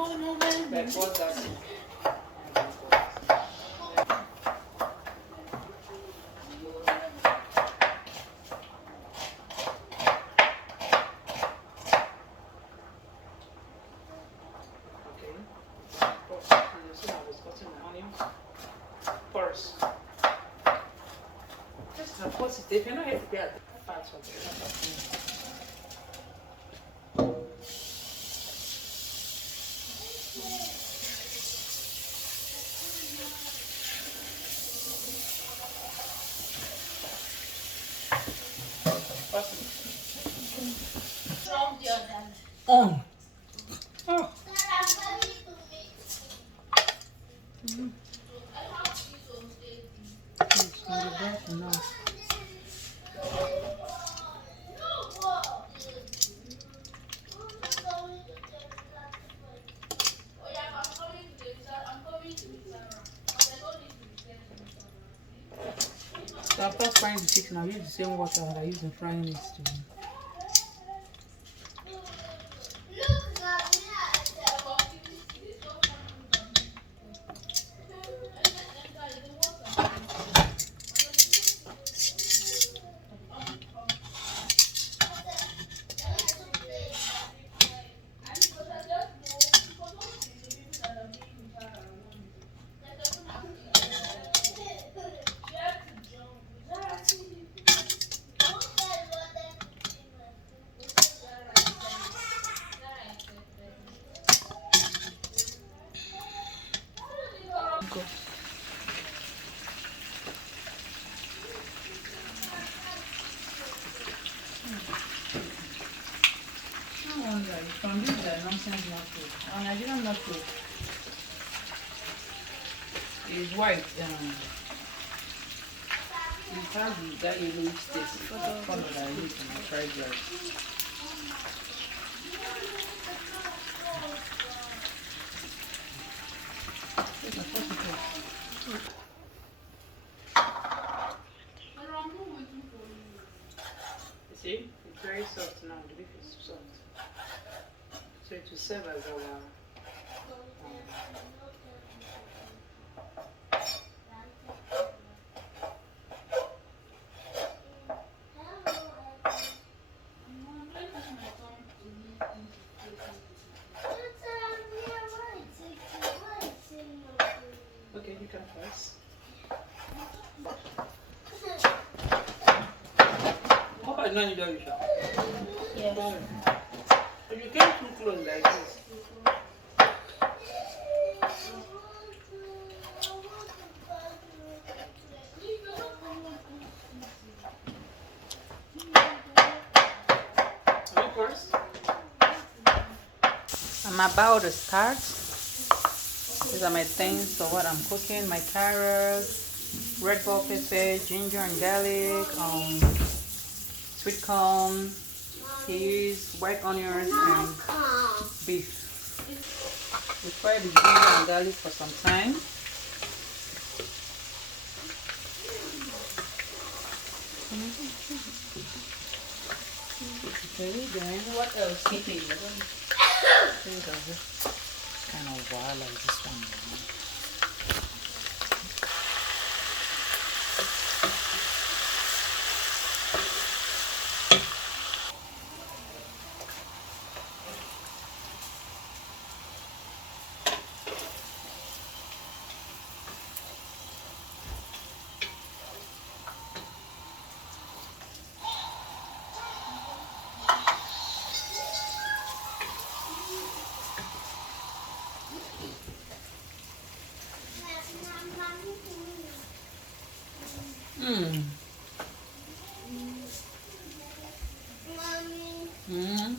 Like what's that? Okay. You see I was cutting my onions. First. Just of course if you're not here to be at the part of it. Oh. Oh. It's not bad enough. So after frying the chicken, I'll use the same water that I use in frying it too. Go. I wonder if from this nonsense not food. Our Nigerian not food is white. It has that yellowish taste. The color that I use in my fried rice. Yes, of course it is. You see, it's very soft now. The beef is soft. So it will serve as our okay, you can first. How about none you do, Risha? Yes. If you came too close like this. You first? I'm about to start. These are my things for what I'm cooking. My carrots, red bell pepper, ginger and garlic, sweet corn, peas, white onions, and beef. We fry the ginger and garlic for some time. Okay, then what else? Things are just kind of wild like this one. Mm. Mm.